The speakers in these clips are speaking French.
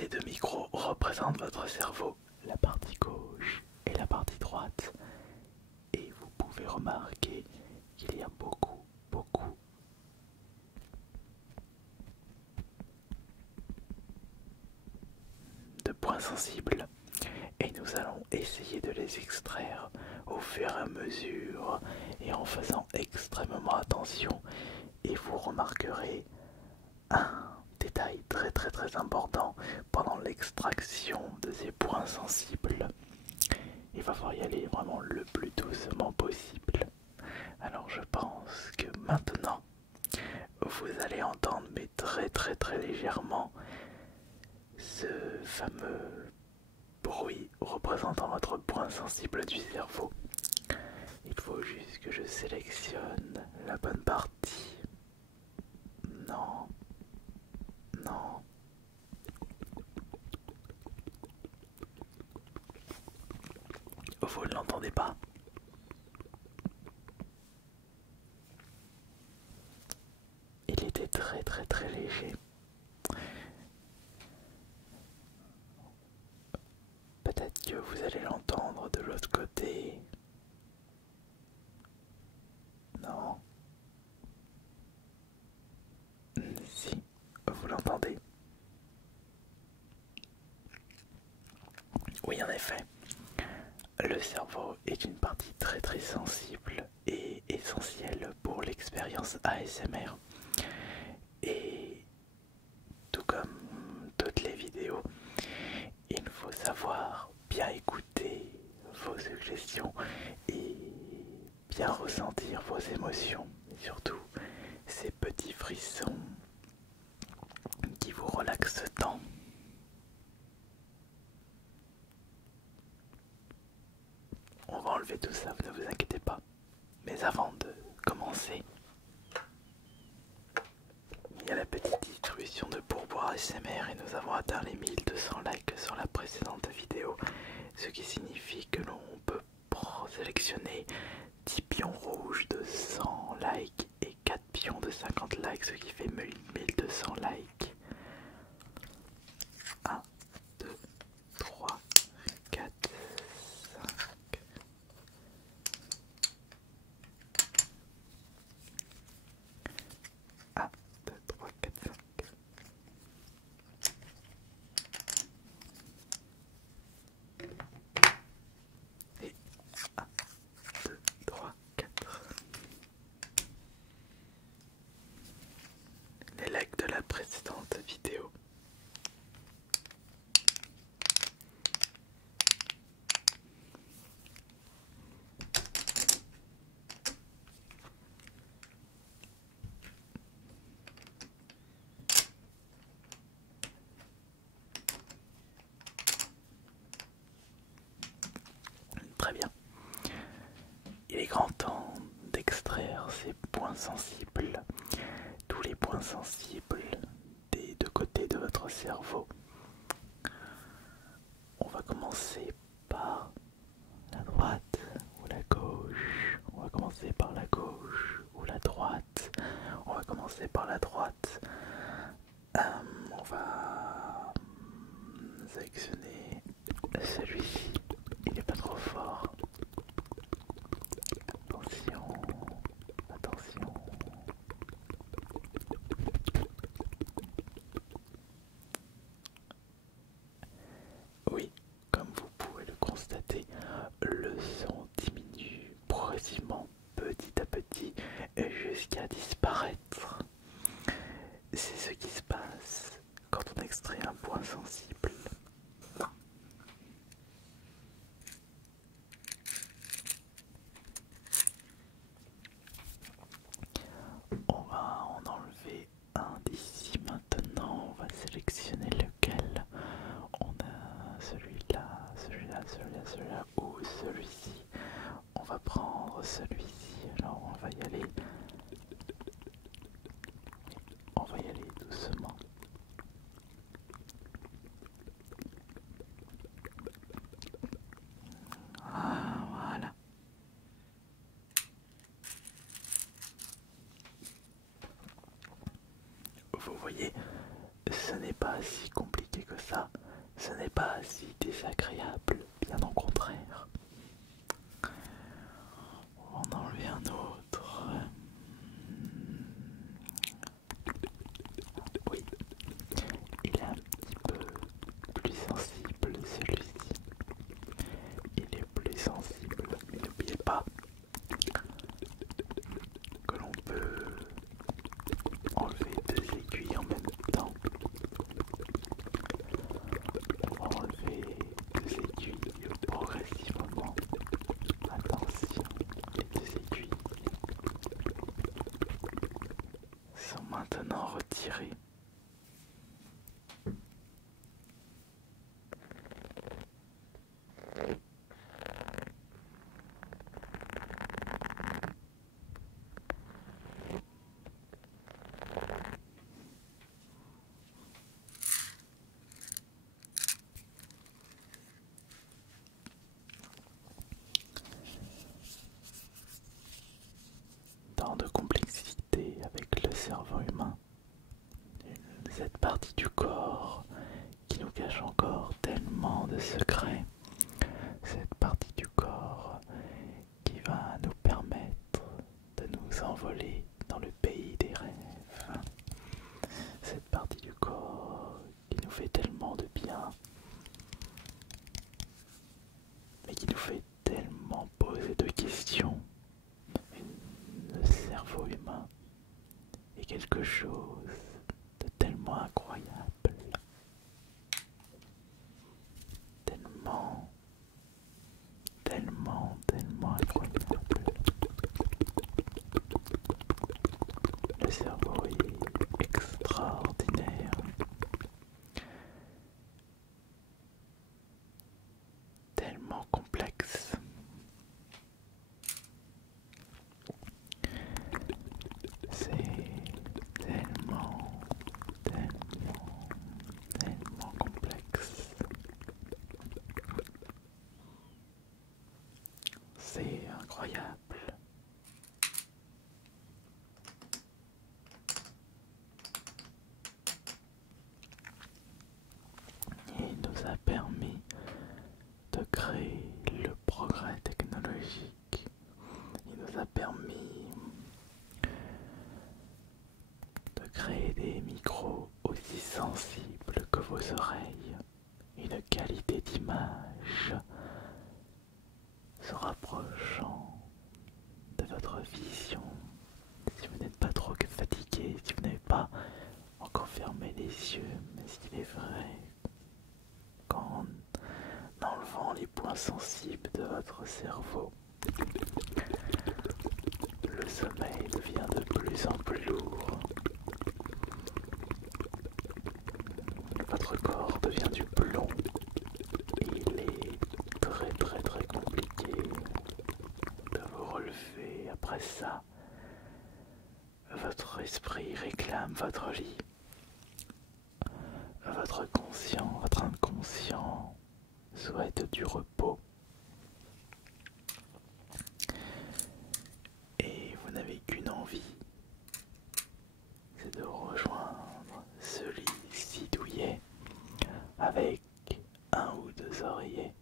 Ces deux micros représentent votre cerveau, la partie gauche et la partie droite. Et vous pouvez remarquer qu'il y a beaucoup de points sensibles. Et nous allons essayer de les extraire au fur et à mesure et en faisant extrêmement attention. Et vous remarquerez un détail très important pendant l'extraction de ces points sensibles. Il va falloir y aller vraiment le plus doucement possible. Alors je pense que maintenant vous allez entendre, mais très légèrement, ce fameux bruit représentant votre point sensible du cerveau. Il faut juste que je sélectionne la bonne partie. Non, non. Vous ne l'entendez pas? Il était très léger. Peut-être que vous allez l'entendre de l'autre côté. Non. Si, vous l'entendez. Oui, en effet. Le cerveau est une partie très sensible et essentielle pour l'expérience ASMR. Et tout comme toutes les vidéos, il faut savoir bien écouter vos suggestions et bien ressentir vos émotions. Et surtout, ces petits frissons qui vous relaxent tant. On va enlever tout ça, ne vous inquiétez pas. Mais avant de commencer, il y a la petite distribution de pourboire SMR et nous avons atteint les 1200 likes sur la précédente vidéo, ce qui signifie que l'on peut sélectionner 10 pions rouges de 100 likes et 4 pions de 50 likes, ce qui fait 1200 likes. 1, 2, 3, 4, 5. 1, 2, 3, 4, 5. Et 1, 2, 3, 4. Les likes de la précédente vidéo. Très bien. Il est grand temps d'extraire ces points sensibles, tous les points sensibles des deux côtés de votre cerveau. On va commencer par la droite ou la gauche. On va commencer par la gauche ou la droite. On va commencer par la droite. On va sélectionner celui-ci. Il n'est pas trop fort. Attention, attention. Oui, comme vous pouvez le constater, le son diminue progressivement petit à petit jusqu'à disparaître. C'est ce qui se passe quand on extrait un point sensible. On va en enlever un d'ici maintenant. On va sélectionner lequel. On a celui-là, celui-là ou celui-ci. On va prendre celui-ci. Alors on va y aller. On va y aller doucement. Ah, voilà. Vous voyez, ce n'est pas si compliqué que ça, ce n'est pas si désagréable, bien au contraire. On va en enlever un autre. Oui, il est un petit peu plus sensible celui-ci. Il est plus sensible, mais n'oubliez pas que l'on peut enlever deux aiguilles en même temps. On va enlever deux aiguilles progressivement. Attention, les deux aiguilles sont maintenant retirées. Tant de complexité avec le cerveau humain, cette partie du corps qui nous cache encore tellement de secrets, cette partie du corps qui va nous permettre de nous envoler dans le pays des rêves, cette partie du corps qui nous fait tellement de bien, mais qui nous fait tellement poser de questions. Le cerveau humain est quelque chose de tellement incroyable, tellement, tellement incroyable. Le cerveau est extraordinaire, tellement complexe. C'est tellement, tellement complexe. C'est incroyable. Et il nous a permis de créer le progrès technologique. Il nous a permis de créer des micros aussi sensibles que vos oreilles, une qualité d'image se rapprochant de votre vision. Si vous n'êtes pas trop fatigué, si vous n'avez pas encore fermé les yeux, mais il est vrai qu'en enlevant les points sensibles de votre cerveau, le sommeil devient de plus en plus lourd. Votre corps devient du plomb. Il est très compliqué de vous relever. Après ça, votre esprit réclame votre lit. Votre conscient, votre inconscient souhaite du repos. Et vous n'avez qu'une envie, c'est de rejoindre ce lit si douillet avec un ou deux oreillers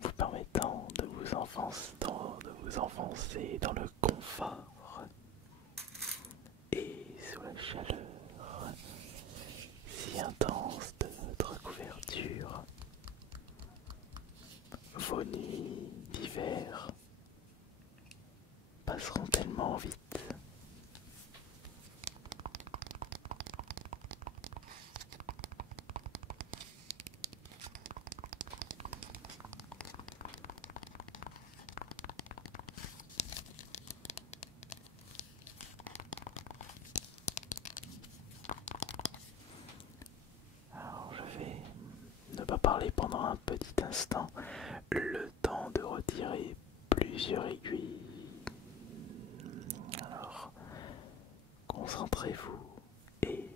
vous permettant de vous enfoncer dans le confort et sous la chaleur si intense de votre couverture. Vos nuits d'hiver passeront tellement vite. Alors je vais ne pas parler pendant un petit instant, le temps de retirer plusieurs aiguilles. Alors concentrez-vous et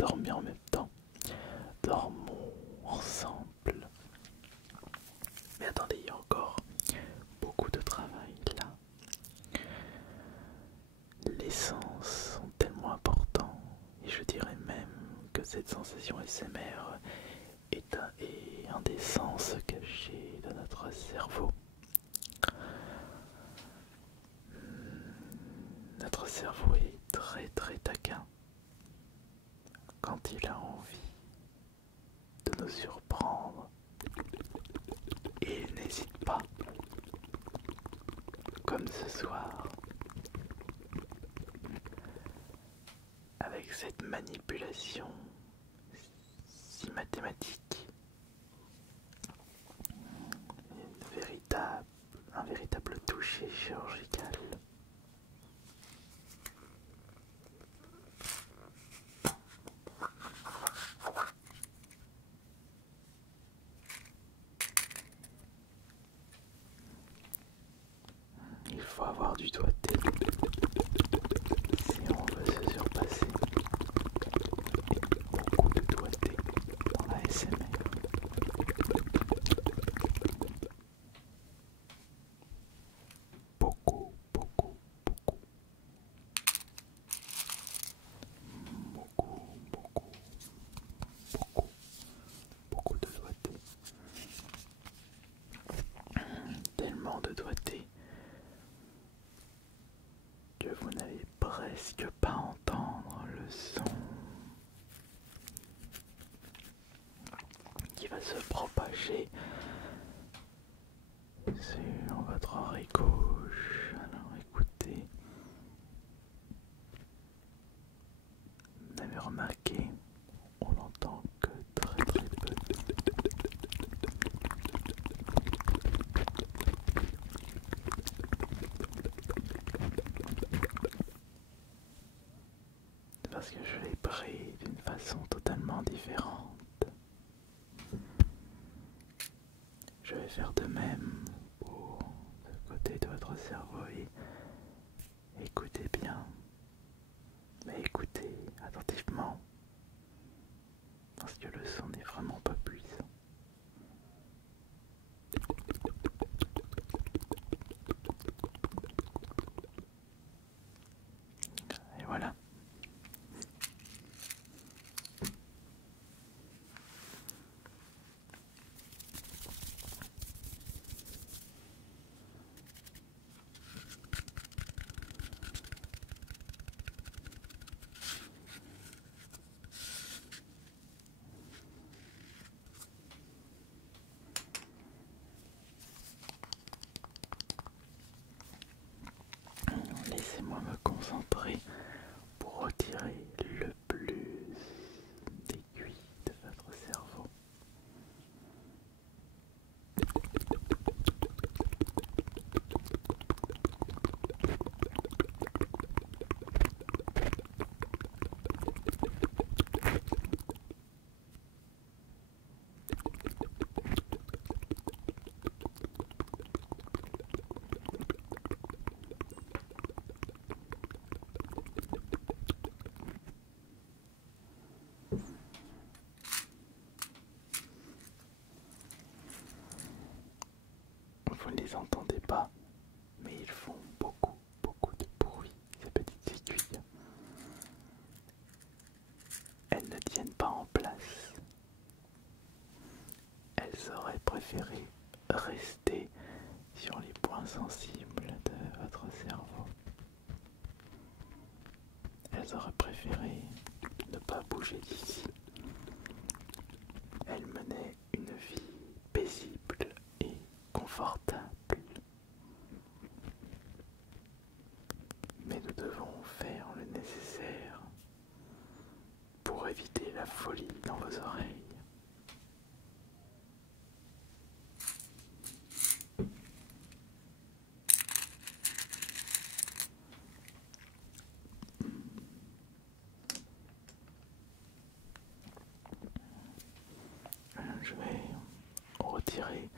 dormir en même temps. Dormons ensemble. Mais attendez, il y a encore beaucoup de travail là. Les sens sont tellement importants et je dirais même que cette sensation SMR est un des sens cachés de notre cerveau. Notre cerveau est très taquin quand il a envie de nous surprendre et il n'hésite pas, comme ce soir, avec cette manipulation si mathématique, un véritable toucher chirurgical. Il faut avoir du doigté si on veut se surpasser. Beaucoup de doigté dans la SMR. Beaucoup. Beaucoup de doigté. Tellement de doigté que vous n'allez presque pas entendre le son qui va se propager sur votre oreille gauche. Alors écoutez, vous avez remarqué, on n'entend que très peu. C'est parce que je l'ai pris d'une façon totalement différente. Je vais faire de même pour ce côté de votre cerveau et écoutez bien, mais écoutez attentivement, parce que le son n'est vraiment pas puissant. Et voilà. Laissez-moi me concentrer pour retirer le plus d'aiguilles de votre cerveau. Vous ne les entendez pas, mais ils font beaucoup de bruit, ces petites aiguilles. Elles ne tiennent pas en place. Elles auraient préféré rester sur les points sensibles de votre cerveau. Elles auraient préféré ne pas bouger d'ici. Elles menaient une vie paisible et confortable. Mais nous devons faire le nécessaire pour éviter la folie dans vos oreilles. Je vais retirer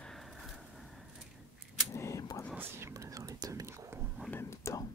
les points sensibles sur les deux micros en même temps.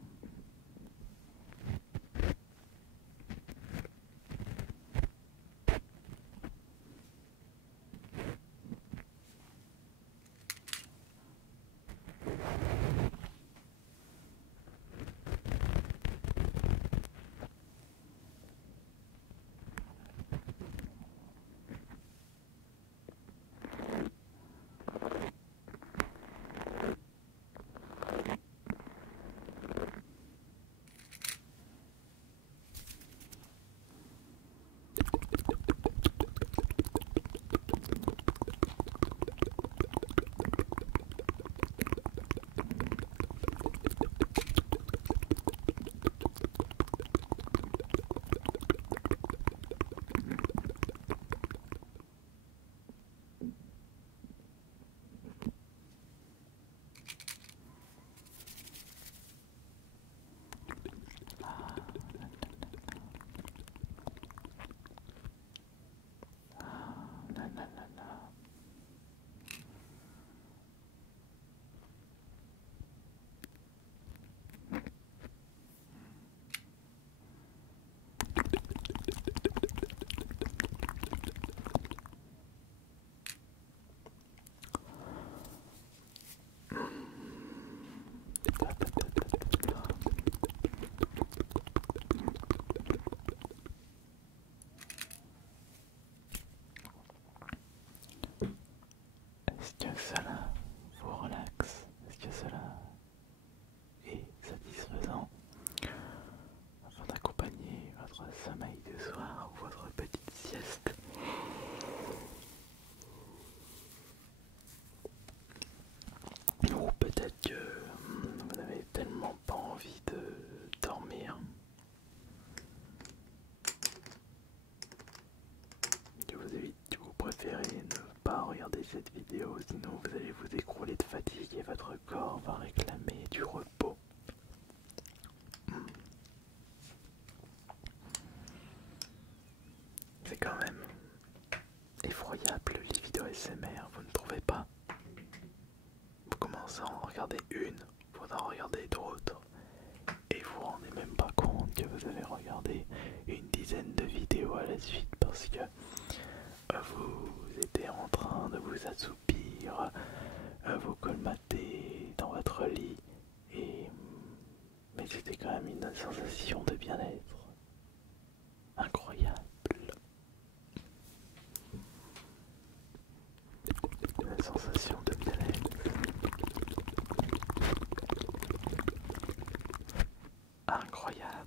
cette vidéo, sinon vous allez vous écrouler de fatigue et votre corps va réclamer du repos. C'est quand même effroyable les vidéos SMR, vous ne trouvez pas? Vous commencez à en regarder une, vous en regardez d'autres, et vous vous rendez même pas compte que vous avez regardé une dizaine de vidéos à la suite parce que vous étiez en train de vous assoupir, vous colmater dans votre lit, mais c'était quand même une sensation de bien-être incroyable. Une sensation de bien-être incroyable.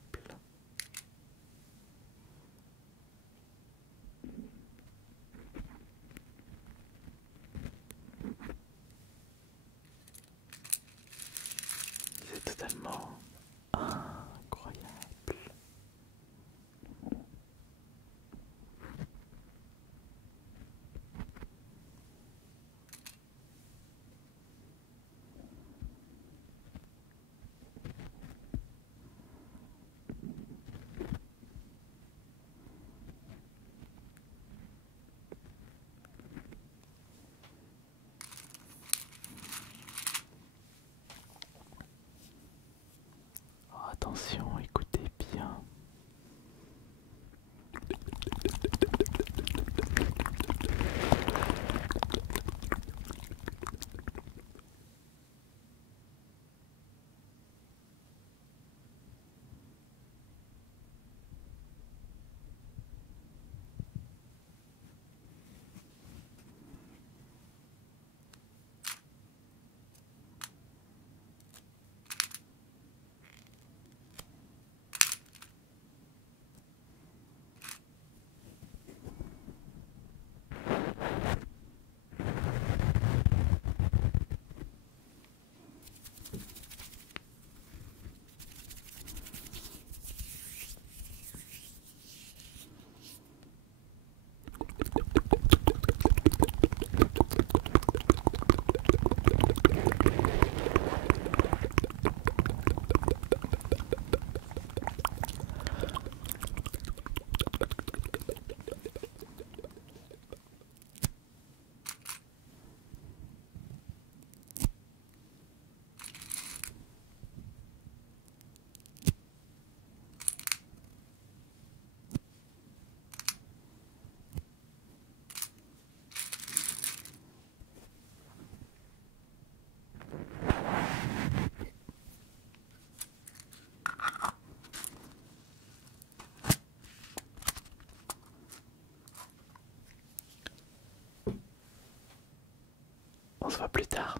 C'est totalement incroyable. Oh, attention, écoutez bien. On se voit plus tard.